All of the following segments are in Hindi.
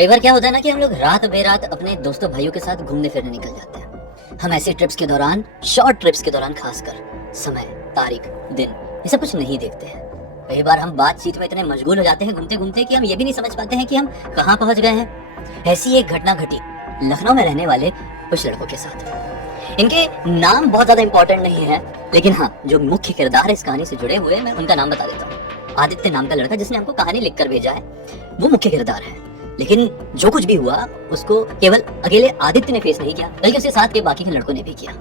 कई बार क्या होता है ना कि हम लोग रात बेरात अपने दोस्तों भाइयों के साथ घूमने फिरने निकल जाते हैं। हम ऐसे ट्रिप्स के दौरान, शॉर्ट ट्रिप्स के दौरान खासकर समय, तारीख, दिन ये सब कुछ नहीं देखते हैं। कई बार हम बातचीत में इतने मशगूल हो जाते हैं घूमते घूमते कि हम ये भी नहीं समझ पाते हैं कि हम कहाँ पहुंच गए हैं। ऐसी एक घटना घटी लखनऊ में रहने वाले कुछ लड़कों के साथ। इनके नाम बहुत ज्यादा इंपॉर्टेंट नहीं है, लेकिन हाँ, जो मुख्य किरदार इस कहानी से जुड़े हुए हैं मैं उनका नाम बता देता हूँ। आदित्य नाम का लड़का जिसने हमको कहानी लिखकर भेजा है, वो मुख्य किरदार है। लेकिन जो कुछ भी हुआ उसको केवल अकेले आदित्य ने फेस नहीं किया, बल्कि उसके साथ के बाकी के लड़कों ने भी किया।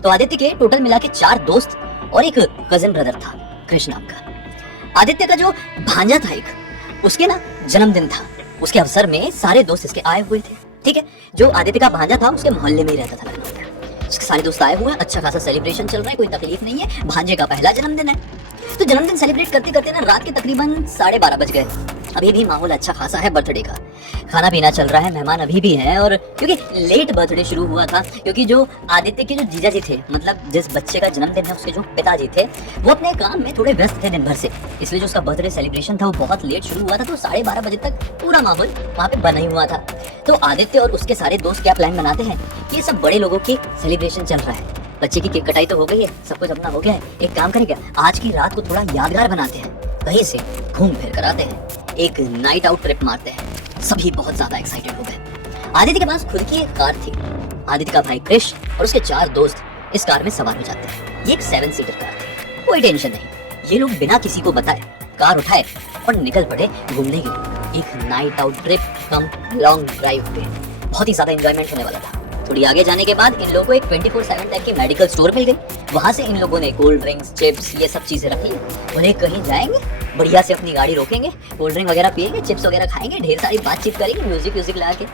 तो आदित्य के टोटल मिला के 4 दोस्त और एक कजिन ब्रदर था, कृष्ण नाम का। आदित्य का जो भांजा था एक, उसके ना जन्मदिन था। उसके अवसर में सारे दोस्त इसके आए हुए थे। ठीक है, जो आदित्य का भांजा था उसके मोहल्ले में ही रहता था लखनऊ में। उसके सारे दोस्त आए हुए हैं, अच्छा खासा सेलिब्रेशन चल रहा है, कोई तकलीफ नहीं है, भांजे का पहला जन्मदिन है। तो जन्मदिन सेलिब्रेट करते करते ना रात के तकरीबन 12:30 बज गए। अभी भी माहौल अच्छा खासा है बर्थडे का, खाना पीना चल रहा है, मेहमान अभी भी हैं। और क्योंकि लेट बर्थडे शुरू हुआ था, क्योंकि जो आदित्य के जो जीजा जी थे, मतलब जिस बच्चे का जन्मदिन है उसके जो पिताजी थे, वो अपने काम में थोड़े व्यस्त थे दिन भर से, इसलिए जो उसका बर्थडे सेलिब्रेशन था वो बहुत लेट शुरू हुआ था। तो 12:30 बजे तक पूरा माहौल वहाँ पे बना ही हुआ था। तो आदित्य और उसके सारे दोस्त क्या प्लान बनाते हैं कि ये सब बड़े लोगों की सेलिब्रेशन चल रहा है, बच्चे की केक कटाई तो हो गई है, सब कुछ अपना हो गया है, एक काम करें क्या, आज की रात को थोड़ा यादगार बनाते हैं, कहीं से घूम फिर कर आते हैं, एक नाइट आउट ट्रिप मारते हैं। सभी बहुत ज्यादा एक्साइटेड हो गए। आदित्य के पास खुद की एक कार थी। आदित्य का भाई क्रिश और उसके 4 दोस्त इस कार में सवार हो जाते हैं। ये एक 7 सीटर कार थी, कोई टेंशन नहीं। ये लोग बिना किसी को बताए कार उठाए और निकल पड़े घूमने के लिए, एक नाइट आउट ट्रिप कम लॉन्ग ड्राइव पे। बहुत ही ज्यादा एंजॉयमेंट होने वाला था। थोड़ी आगे जाने के बाद इन लोगों को एक 24/7 टाइप की मेडिकल स्टोर मिल गई। वहां से इन लोगों ने कोल्ड ड्रिंक्स, चिप्स, ये सब चीजें रख ली। उन्हें कहीं जाएंगे, बढ़िया से अपनी गाड़ी रोकेंगे, कोल्ड ड्रिंक वगैरह पिएंगे, चिप्स वगैरह खाएंगे, ढेर सारी बातचीत करेंगे, म्यूजिक लगा के।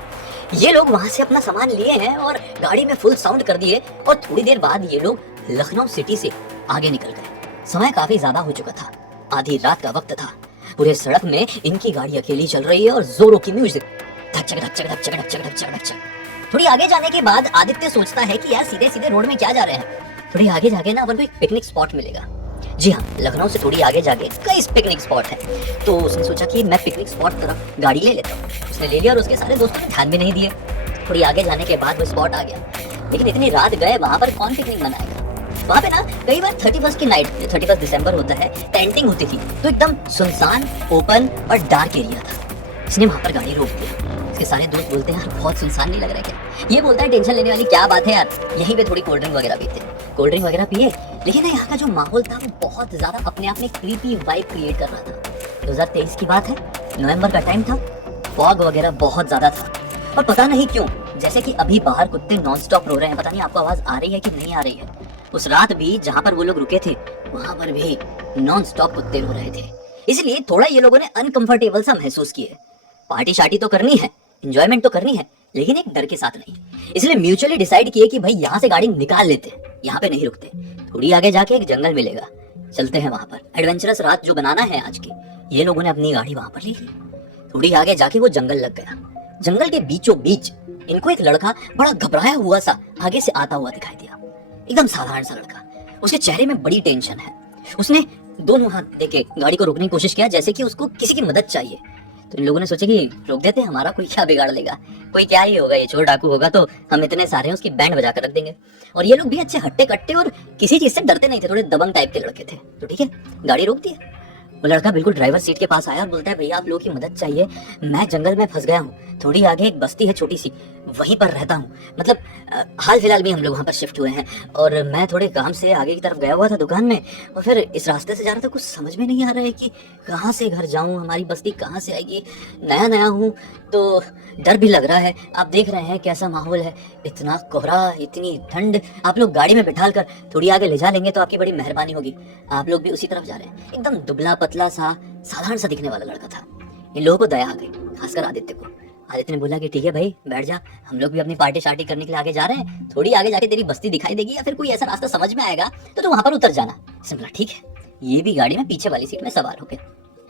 ये लोग वहां से अपना सामान लिए हैं और गाड़ी में फुल साउंड कर दिए। और थोड़ी देर बाद ये लोग लखनऊ सिटी से आगे निकल गए। समय काफी ज्यादा हो चुका था, आधी रात का वक्त था। पूरे सड़क में इनकी गाड़ी अकेली चल रही है और जोरों की म्यूजिक, धक चक धक चक धक चक धक चक धक चक धक चक। थोड़ी आगे जाने के बाद आदित्य सोचता है कि यार सीधे सीधे रोड में क्या जा रहे हैं, थोड़ी आगे जाके ना अपन को एक पिकनिक स्पॉट मिलेगा। जी हाँ, लखनऊ से थोड़ी आगे जाके कई पिकनिक स्पॉट है। तो उसने सोचा कि मैं पिकनिक स्पॉट तरफ गाड़ी ले लेता हूँ। उसने ले लिया और उसके सारे दोस्तों ने ध्यान भी नहीं दिए। थोड़ी आगे जाने के बाद वो स्पॉट आ गया, लेकिन इतनी रात गए, वहां पर कौन पिकनिक मनाएगा। वहाँ पे ना कई बार 31 की नाइट, 31 दिसंबर होता है, टेंटिंग होती थी, तो एकदम सुनसान, ओपन और डार्क एरिया था। इसने वहां पर गाड़ी रोक दिया। इसके सारे दोस्त बोलते हैं यार बहुत सुनसान नहीं लग रहा है क्या। ये बोलता है टेंशन लेने वाली क्या बात है यार, यहीं पे थोड़ी कोल्ड ड्रिंक वगैरह पीते। कोल्ड ड्रिंक वगैरह पिए, लेकिन ना यहाँ का जो माहौल था वो बहुत ज्यादा अपने आप में क्रीपी वाइब क्रिएट कर रहा था। 2023 की बात है, नवंबर का टाइम था, फॉग वगैरह बहुत ज्यादा था। और पता नहीं क्यों, जैसे कि अभी बाहर कुत्ते नॉन स्टॉप रो रहे हैं, पता नहीं आपको आवाज आ रही है कि नहीं आ रही है। उस रात भी जहाँ पर वो लोग रुके थे वहां पर भी नॉन स्टॉप कुत्ते रो रहे थे। इसलिए थोड़ा ये लोगों ने अनकंफर्टेबल सा महसूस किए। पार्टी शार्टी तो करनी है, एंजॉयमेंट तो करनी है, लेकिन एक डर के साथ नहीं। इसलिए म्यूचुअली डिसाइड किए कि भाई यहाँ से गाड़ी निकाल लेते हैं, यहाँ पे नहीं रुकते। थोड़ी आगे जाके एक जंगल मिलेगा, चलते हैं वहां पर। एडवेंचरस रात जो बनाना है आज की, ये लोगों ने अपनी गाड़ी वहां पर ले ली। थोड़ी आगे जाके वो जंगल लग गया। जंगल के बीचों बीच इनको एक लड़का बड़ा घबराया हुआ सा आगे से आता हुआ दिखाई दिया। एकदम साधारण सा लड़का, उसके चेहरे में बड़ी टेंशन है। उसने दोनों हाथ देके गाड़ी को रोकने की कोशिश किया, जैसे कि उसको किसी की मदद चाहिए। तो इन लोगों ने सोचा कि रोक देते हैं, हमारा कोई क्या बिगाड़ लेगा, कोई क्या ही होगा, ये चोर डाकू होगा, तो हम इतने सारे हैं उसकी बैंड बजा कर रख देंगे। और ये लोग भी अच्छे हट्टे कट्टे और किसी चीज से डरते नहीं थे, थोड़े दबंग टाइप के लड़के थे। तो ठीक है, गाड़ी रोक दी। वो लड़का बिल्कुल ड्राइवर सीट के पास आया और बोलता है भैया आप लोगों की मदद चाहिए, मैं जंगल में फंस गया हूँ। थोड़ी आगे एक बस्ती है छोटी सी, वहीं पर रहता हूँ, मतलब हाल फिलहाल भी हम लोग वहाँ पर शिफ्ट हुए हैं। और मैं थोड़े काम से आगे की तरफ गया हुआ था दुकान में, और फिर इस रास्ते से जा रहा था, कुछ समझ में नहीं आ रहा है कि कहाँ से घर जाऊँ, हमारी बस्ती कहाँ से आएगी। नया नया हूँ तो डर भी लग रहा है। आप देख रहे हैं कैसा माहौल है, इतना कोहरा, इतनी ठंड। आप लोग गाड़ी में बिठाल कर थोड़ी आगे ले जा लेंगे तो आपकी बड़ी मेहरबानी होगी। आप लोग भी उसी तरफ जा रहे हैं। एकदम दुबला पतला सा, साधारण सा दिखने वाला लड़का था। इन लोगों को दया आ गई, खासकर आदित्य को। आदित्य ने बोला कि ठीक है भाई बैठ जा, हम लोग भी अपनी पार्टी शार्टी करने के लिए आगे जा रहे हैं। थोड़ी आगे जाके तेरी बस्ती दिखाई देगी या फिर कोई ऐसा रास्ता समझ में आएगा तो तू वहां पर उतर जाना। इसने बोला ठीक है। ये भी गाड़ी में पीछे वाली सीट में सवार हो गए।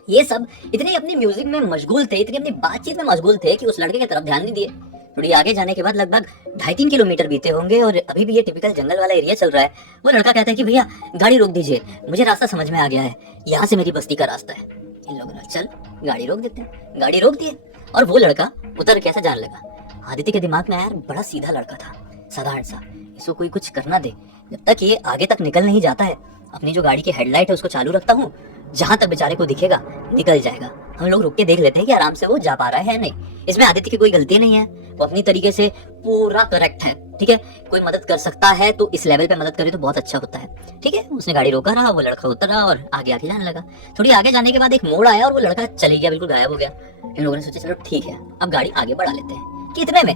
ये सब इतने अपनी म्यूजिक में मशगूल थे, इतनी अपनी बातचीत में मशगूल थे कि उस लड़के की तरफ ध्यान नहीं दिए। थोड़ी आगे जाने के बाद लगभग 2.5-3 किलोमीटर बीते होंगे और अभी भी ये टिपिकल जंगल वाला एरिया चल रहा है। वो लड़का कहता है कि भैया गाड़ी रोक दीजिए, मुझे रास्ता समझ में आ गया है, यहाँ से मेरी बस्ती का रास्ता है। इन लोगों ने चल गाड़ी रोक देते हैं। गाड़ी रोक दिए। और वो लड़का उतर कैसे जाने लगा। आदित्य के दिमाग में यार बड़ा सीधा लड़का था, साधारण सा, इसको कोई कुछ करना दे, जब तक ये आगे तक निकल नहीं जाता है अपनी जो गाड़ी की हेडलाइट है उसको चालू रखता हूँ, जहां तक बेचारे को दिखेगा निकल जाएगा। हम लोग रुक के देख लेते हैं कि आराम से वो जा पा रहा है नहीं। इसमें आदित्य की कोई गलती नहीं है, वो अपनी तरीके से पूरा करेक्ट है, ठीक है। कोई मदद कर सकता है तो इस लेवल पे मदद करे तो बहुत अच्छा होता है, ठीक है। उसने गाड़ी रोका रहा, वो लड़का उतरा और आगे आगे जाने लगा। थोड़ी आगे जाने के बाद एक मोड़ आया और वो लड़का चले गया, बिल्कुल गायब हो गया। इन लोगों ने सोचा चलो ठीक है अब गाड़ी आगे बढ़ा लेते हैं। कि इतने में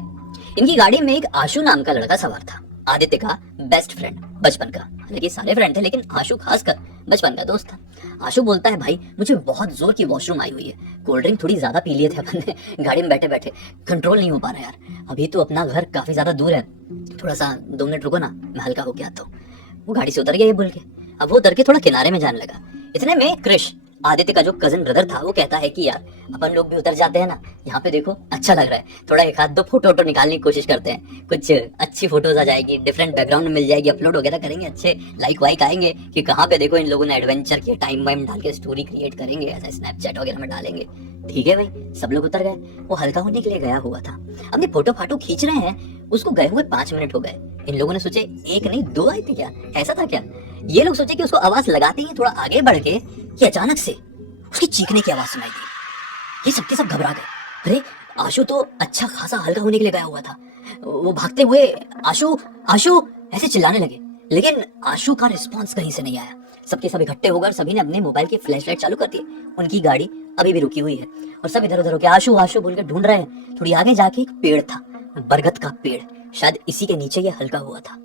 इनकी गाड़ी में एक आशु नाम का लड़का सवार था, आदित्य का बेस्ट फ्रेंड बचपन का। हालांकि सारे फ्रेंड थे लेकिन आशु खासकर बचपन का दोस्त था। आशु बोलता है भाई मुझे बहुत जोर की वॉशरूम आई हुई है, कोल्ड ड्रिंक थोड़ी ज्यादा पी लिए थे अपन ने गाड़ी में बैठे बैठे, कंट्रोल नहीं हो पा रहा यार। अभी तो अपना घर काफी ज्यादा दूर है, थोड़ा सा 2 मिनट रुको ना, मैं हल्का होके आता हूँ। वो गाड़ी से उतर गया ये बोल के। अब वो उतर के थोड़ा किनारे में जाने लगा। इतने में क्रिश, आदित्य का जो कजन ब्रदर था, वो कहता है कि यार अपन लोग भी उतर जाते हैं ना, यहाँ पे देखो अच्छा लग रहा है, थोड़ा एक हाथ 2 फोटो निकालने की कोशिश करते हैं, कुछ अच्छी फोटोज आ जाएगी, डिफरेंट बैकग्राउंड में मिल जाएगी, अपलोड वगैरह करेंगे, अच्छे लाइक वाइक आएंगे कि कहाँ पे देखो इन लोगों ने एडवेंचर किया, टाइम वाइम डाल के स्टोरी क्रिएट करेंगे, ऐसा स्नैपचैट वगैरह में डालेंगे। ठीक है भाई, सब लोग उतर गए। वो हल्का होने के लिए गया हुआ था, अपने फोटो फाटो खींच रहे हैं, उसको गए हुए 5 मिनट हो गए। इन लोगों ने सोचे 1 नहीं 2 आए थे क्या, ऐसा था क्या। ये लोग सोचे कि उसको आवाज लगाते ही थोड़ा आगे बढ़ के कि अचानक से उसकी चीखने की आवाज सुनाई दी। ये सबके सब घबरा गए। अरे आशु तो अच्छा खासा हल्का होने के लिए गया हुआ था। वो भागते हुए आशु आशु ऐसे चिल्लाने लगे, लेकिन आशु का रिस्पांस कहीं से नहीं आया। सबके सब इकट्ठे होकर सभी ने अपने मोबाइल की फ्लैशलाइट चालू कर दी। उनकी गाड़ी अभी भी रुकी हुई है और सब इधर उधर होकर आशु आशु बोलकर ढूंढ रहे हैं। थोड़ी आगे जाके एक पेड़ था, बरगद का पेड़, शायद इसी के नीचे ये हल्का हुआ था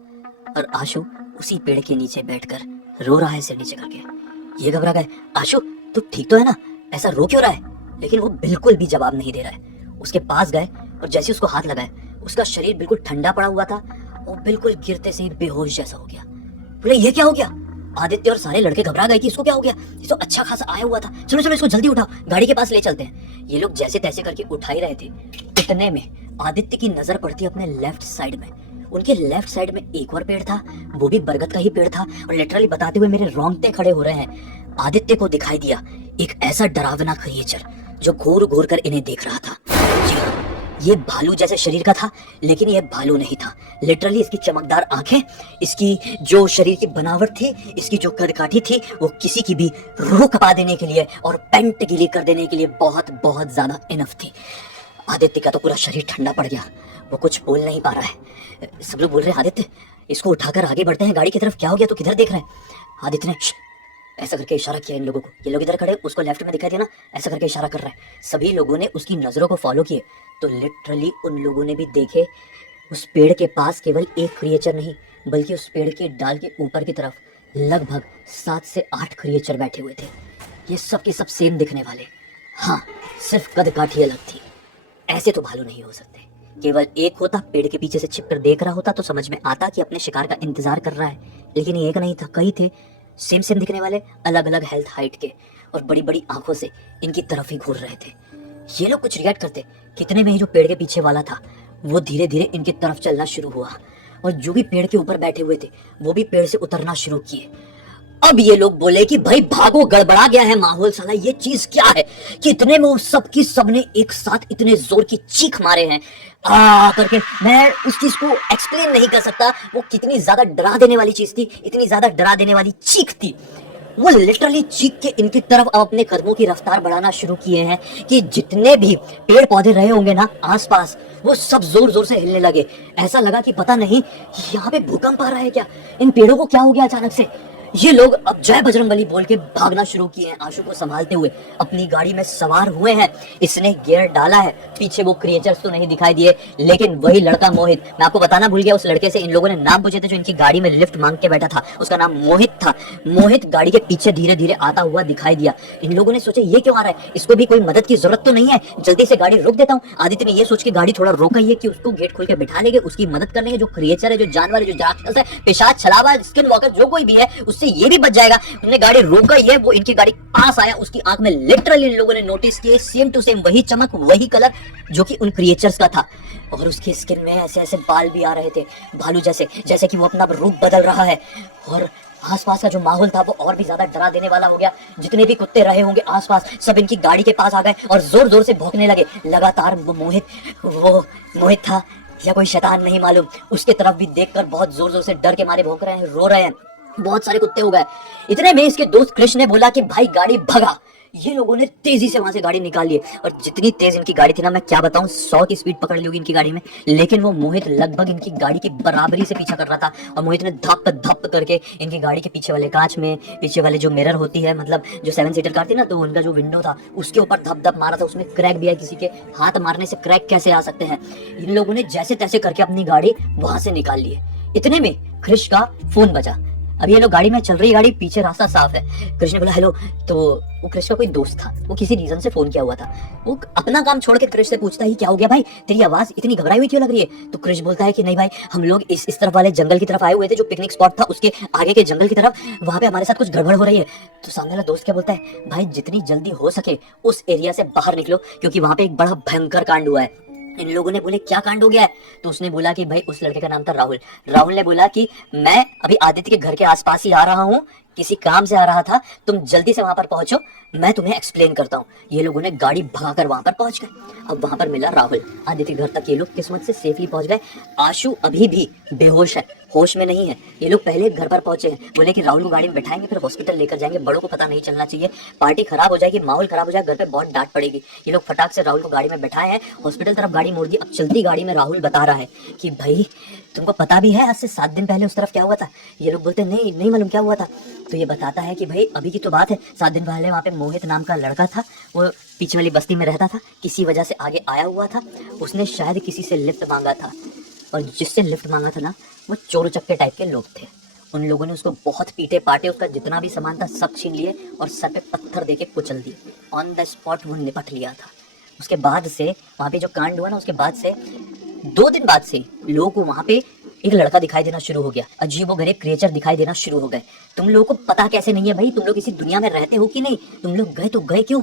और आशु उसी पेड़ के नीचे बैठकर रो रहा है सिर नीचे करके। ये घबरा गए, आशु तू ठीक तो है ना, ऐसा रो क्यों रहा है। लेकिन वो बिल्कुल भी जवाब नहीं दे रहा है। उसके पास गए और जैसे उसको हाथ लगाए, उसका शरीर बिल्कुल ठंडा पड़ा हुआ था, वो बिल्कुल गिरते से ही बेहोश जैसा हो गया। बोले ये क्या हो गया। आदित्य और सारे लड़के घबरा गए कि इसको क्या हो गया, ये तो अच्छा खासा आया हुआ था, चलो चलो इसको जल्दी उठाओ, गाड़ी के पास ले चलते हैं। ये लोग जैसे तैसे करके उठा ही रहे थे। इतने में आदित्य की नजर पड़ती अपने लेफ्ट साइड में। उनके लेफ्ट साइड में एक और पेड़ था, वो भी बरगद का ही पेड़ था और लिटरली बताते हुए मेरे रोंगटे खड़े हो रहे हैं। आदित्य को दिखाई दिया एक ऐसा डरावना क्रिएचर जो घूर घूर कर इन्हें देख रहा था। जी हाँ, ये भालू जैसे शरीर का था, लेकिन ये भालू नहीं था। लिटरली इसकी चमकदार आंखें, इसकी जो शरीर की बनावट थी, इसकी जो कदकाठी थी, वो किसी की भी रूह कपा देने के लिए और पेंट गीली कर देने के लिए बहुत बहुत ज्यादा इनफ थी। आदित्य का तो पूरा शरीर ठंडा पड़ गया, वो कुछ बोल नहीं पा रहा है। सब लोग बोल रहे हैं आदित्य इसको उठाकर आगे बढ़ते हैं गाड़ी की तरफ, क्या हो गया, तो किधर देख रहे हैं। आदित्य ने ऐसा करके इशारा किया इन लोगों को, ये लोग इधर खड़े, उसको लेफ्ट में दिखाई दिया ना, ऐसा करके इशारा कर रहा है। सभी लोगों ने उसकी नजरों को फॉलो किए तो लिटरली उन लोगों ने भी देखे उस पेड़ के पास केवल एक क्रिएचर नहीं, बल्कि उस पेड़ के डाल के ऊपर की तरफ लगभग 7 से 8 क्रिएचर बैठे हुए थे। ये सब के सब सेम दिखने वाले, हाँ सिर्फ कद काठी अलग थी। ऐसे तो भालू नहीं हो सकते। केवल एक होता, पेड़ के पीछे से छिपकर देख रहा होता तो समझ में आता कि अपने शिकार का इंतजार कर रहा है, लेकिन एक नहीं था, कई थे सेम सेम दिखने वाले, अलग अलग हेल्थ हाइट के और बड़ी बड़ी आंखों से इनकी तरफ ही घूर रहे थे। ये लोग कुछ रिएक्ट करते, कितने में ही जो पेड़ के पीछे वाला था वो धीरे धीरे इनकी तरफ चलना शुरू हुआ और जो भी पेड़ के ऊपर बैठे हुए थे वो भी पेड़ से उतरना शुरू किए। अब ये लोग बोले कि भाई भागो, गड़बड़ा गया है माहौल, साला ये चीज क्या है। कि इतने में वो सबने एक साथ इतने जोर की चीख मारे हैं आ करके, मैं उस चीज को एक्सप्लेन नहीं कर सकता, वो कितनी ज्यादा डरा देने वाली चीज थी, इतनी ज्यादा डरा देने वाली चीख थी। वो लिटरली चीख के इनकी तरफ अब अपने कदमों की रफ्तार बढ़ाना शुरू किए हैं कि जितने भी पेड़ पौधे रहे होंगे ना आसपास, वो सब जोर जोर से हिलने लगे। ऐसा लगा कि पता नहीं यहाँ पे भूकंप आ रहा है क्या, इन पेड़ों को क्या हो गया अचानक से। ये लोग अब जय बजरंगबली बोल के भागना शुरू किए हैं, आशु को संभालते हुए अपनी गाड़ी में सवार हुए हैं। इसने गियर डाला है, पीछे वो क्रिएचर्स तो नहीं दिखाई दिए, लेकिन वही लड़का मोहित, मैं आपको बताना भूल गया, उस लड़के से इन लोगों ने नाम पूछे थे जो इनकी गाड़ी में लिफ्ट मांग के बैठा था, उसका नाम मोहित था। मोहित गाड़ी के पीछे धीरे धीरे आता हुआ दिखाई दिया। इन लोगों ने सोचा ये क्यों आ रहा है, इसको भी कोई मदद की जरूरत तो नहीं है, जल्दी से गाड़ी रोक देता हूँ। आदित्य ने ये सोच के गाड़ी थोड़ा रोका ही है कि उसको गेट खोल के बिठा लेंगे, उसकी मदद कर लेंगे। जो क्रिएचर है, जो जानवर है, जो राक्षस है, पेशाब छलावा, स्किन वॉकर, जो कोई भी है, उससे ये भी बच जाएगा। उन्होंने गाड़ी रोका ही है, वो इनकी गाड़ी पास आया, उसकी आंख में लिटरली इन लोगों ने नोटिस किए सेम टू सेम वही चमक, वही कलर जो कि उन क्रिएचर्स का था। और उसकी स्किन में ऐसे ऐसे बाल भी आ रहे थे भालू जैसे, जैसे कि वो अपना रूप बदल रहा है। और आसपास का जो माहौल था वो और भी ज्यादा डरा देने वाला हो गया। जितने भी कुत्ते रहे होंगे आसपास सब इनकी गाड़ी के पास आ गए और जोर जोर से भौंकने लगे। लगातार वो मोहित था या कोई शैतान नहीं मालूम, उसके तरफ भी देखकर बहुत जोर जोर से डर के मारे भौंक रहे हैं, रो रहे हैं। बहुत सारे कुत्ते हो गए। इतने में इसके दोस्त कृष्ण ने बोला कि भाई गाड़ी भगा। ये लोगों ने तेजी से वहां से गाड़ी निकाल ली और जितनी तेज इनकी गाड़ी थी ना, मैं क्या बताऊं, 100 की स्पीड पकड़ ली होगी इनकी गाड़ी में। लेकिन वो मोहित लगभग इनकी गाड़ी की बराबरी से पीछा कर रहा था और मोहित ने धप धप करके इनकी गाड़ी के पीछे वाले कांच में, पीछे वाले जो मिरर होती है, मतलब जो 7 सीटर कार थी ना, तो उनका जो विंडो था उसके ऊपर धप धप मारा था। उसमें क्रैक भी है, किसी के हाथ मारने से क्रैक कैसे आ सकते हैं। इन लोगों ने जैसे तैसे करके अपनी गाड़ी वहां से निकाल ली है। इतने में कृष का फोन बजा। अभी ये लोग गाड़ी में चल रही गाड़ी, पीछे रास्ता साफ है। कृष्ण ने बोला हेलो, तो वो कृष्ण का कोई दोस्त था, वो किसी रीजन से फोन किया हुआ था। वो अपना काम छोड़ के कृष्ण से पूछता है क्या हो गया भाई, तेरी आवाज इतनी घबराई हुई क्यों लग रही है। तो कृष्ण बोलता है कि नहीं भाई, हम लोग इस तरफ वाले जंगल की तरफ आए हुए थे, जो पिकनिक स्पॉट था उसके आगे के जंगल की तरफ, वहां पे हमारे साथ कुछ गड़बड़ हो रही है। तो सामने वाला दोस्त क्या बोलता है, भाई जितनी जल्दी हो सके उस एरिया से बाहर निकलो, क्योंकि वहां पे एक बड़ा भयंकर कांड हुआ है। इन लोगों ने बोले क्या कांड हो गया है। तो उसने बोला कि भाई, उस लड़के का नाम था राहुल। राहुल ने बोला कि मैं अभी आदित्य के घर के आसपास ही आ रहा हूँ, किसी काम से आ रहा था, तुम जल्दी से वहां पर पहुंचो, मैं तुम्हें एक्सप्लेन करता हूँ। ये लोगों ने गाड़ी भगाकर वहां पर पहुंच गए। अब वहां पर मिला राहुल। आदित्य के घर तक ये लोग किस्मत से सेफली पहुंच गए। आशु अभी भी बेहोश है, होश में नहीं है। ये लोग पहले घर पर पहुंचे हैं, बोले कि राहुल को गाड़ी में बैठाएंगे, फिर हॉस्पिटल लेकर जाएंगे, बड़ों को पता नहीं चलना चाहिए, पार्टी खराब हो जाएगी, माहौल खराब हो जाएगा, घर पे बहुत डांट पड़ेगी। ये लोग फटाक से राहुल को गाड़ी में बैठाए हैं, हॉस्पिटल तरफ गाड़ी मोड़ दी। अब चलती गाड़ी में राहुल बता रहा है कि भाई तुमको पता भी है आज से 7 दिन पहले उस तरफ क्या हुआ था। ये लोग बोलते नहीं नहीं मालूम क्या हुआ था। तो ये बताता है कि भाई अभी की तो बात है, 7 दिन पहले वहाँ पे मोहित नाम का लड़का था, वो पीछे वाली बस्ती में रहता था, किसी वजह से आगे आया हुआ था। उसने शायद किसी से लिफ्ट मांगा था, और जिससे लिफ्ट मांगा था ना, वो चोर चक्के टाइप के लोग थे। उन लोगों ने उसको बहुत पीटे पाटे, उसका जितना भी सामान था सब छीन लिए और सर पे पत्थर देके कुचल दिए। ऑन द स्पॉट वो निपट लिया था। उसके बाद से वहाँ पे जो कांड हुआ ना, उसके बाद से 2 दिन बाद से लोगों को वहाँ पे एक लड़का दिखाई देना शुरू हो गया, अजीबोगरीब क्रिएचर दिखाई देना शुरू हो गए। तुम लोगों को पता कैसे नहीं है भाई, तुम लोग इसी दुनिया में रहते हो कि नहीं, तुम लोग गए तो गए क्यों।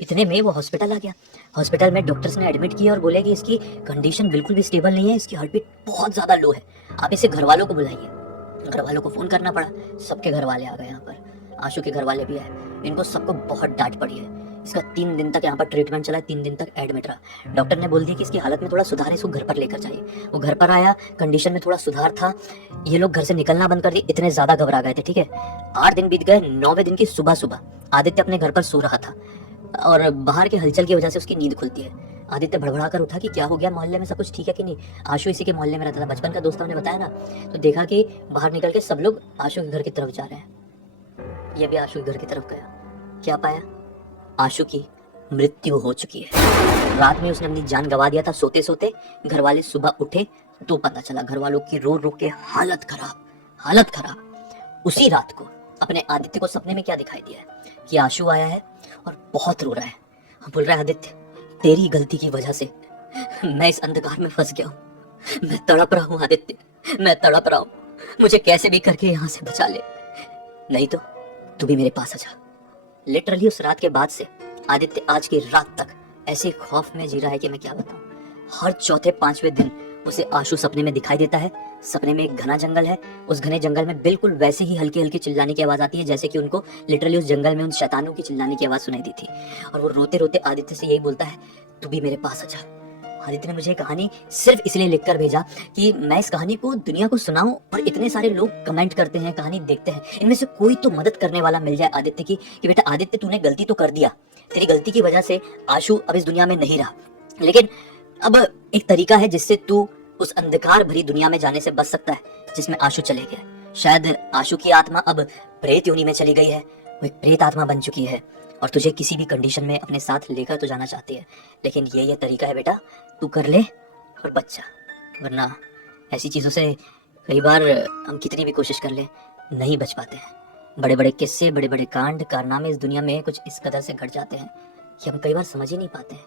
इतने में वो हॉस्पिटल आ गया। हॉस्पिटल में डॉक्टर्स ने एडमिट किया और बोले कि इसकी कंडीशन बिल्कुल भी स्टेबल नहीं है, इसकी हार्ट बीट बहुत ज़्यादा लो है, आप इसे घर वालों को बुलाइए। घर वालों को फ़ोन करना पड़ा, सबके घर वाले आ गए यहाँ पर, आशु के घर वाले भी आए। इनको सबको बहुत डांट पड़ी है। इसका 3 दिन तक यहाँ पर ट्रीटमेंट चला, 3 दिन तक एडमिट रहा। डॉक्टर ने बोल दिया कि इसकी हालत में थोड़ा सुधार है, इसको घर पर लेकर जाइए। वो घर पर आया, कंडीशन में थोड़ा सुधार था। ये लोग घर से निकलना बंद कर दिए, इतने ज़्यादा घबरा गए थे। ठीक है, 8 दिन बीत गए। 9वें दिन की सुबह सुबह आदित्य अपने घर पर सो रहा था और बाहर के हलचल की वजह से उसकी नींद खुलती है। आदित्य भड़बड़ा कर उठा कि क्या हो गया, मोहल्ले में सब कुछ ठीक है कि नहीं। आशु इसी के मोहल्ले में रहता था, बचपन का दोस्त हमने बताया ना। तो देखा कि बाहर निकल के सब लोग आशु के घर की तरफ जा रहे हैं। ये भी आशु के घर की तरफ गया। क्या पाया, आशु की मृत्यु हो चुकी है। रात में उसने अपनी जान गंवा दिया था सोते सोते। घर वाले सुबह उठे तो पता चला, घर वालों की रो रो के हालत खराब। उसी रात को अपने आदित्य को सपने में क्या दिखाई दिया है कि आशु आया है और बहुत रो रहा है। बोल रहा है, आदित्य तेरी गलती की वजह से मैं इस अंधकार में फंस गया हूँ, मैं तड़प रहा हूँ आदित्य, मैं तड़प रहा हूँ, मुझे कैसे भी करके यहाँ से बचा ले, नहीं तो तू भी मेरे पास आ जा। लिटरली उस रात के बाद से आदित्य आज की रात तक ऐसे खौफ में जी रहा है कि मैं क्या बताऊं। हर चौथे 5वें दिन उसे आशु सपने में दिखाई देता है। सपने में एक घना जंगल है, उस घने जंगल में बिल्कुल वैसे ही हल्की हल्की चिल्लाने की आवाज आती है जैसे कि उनको लिटरली उस जंगल में उन शैतानों की चिल्लाने की आवाज सुनाई दी थी। और वो रोते रोते आदित्य से यही बोलता है, तू भी मेरे पास आ जा। आदित्य ने मुझे कहानी सिर्फ इसलिए लिखकर भेजा कि मैं इस कहानी को दुनिया को सुनाऊं, और इतने सारे लोग कमेंट करते हैं, कहानी देखते हैं, इनमें से कोई तो मदद करने वाला मिल जाए आदित्य की, कि बेटा आदित्य तूने गलती तो कर दिया, तेरी गलती की वजह से आशु अब इस दुनिया में नहीं रहा, लेकिन अब एक तरीका है जिससे तू उस अंधकार भरी दुनिया में जाने से बच सकता है जिसमें आशु चले गए। शायद आशु की आत्मा अब प्रेत योनि में चली गई है, वो एक प्रेत आत्मा बन चुकी है और तुझे किसी भी कंडीशन में अपने साथ लेकर तो जाना चाहती है, लेकिन ये तरीका है बेटा, तू कर ले और बच जा, वरना ऐसी चीज़ों से कई बार हम कितनी भी कोशिश कर ले नहीं बच पाते हैं। बड़े बड़े किस्से, बड़े बड़े कांड कारनामे इस दुनिया में कुछ इस कदर से घट जाते हैं कि हम कई बार समझ ही नहीं पाते हैं।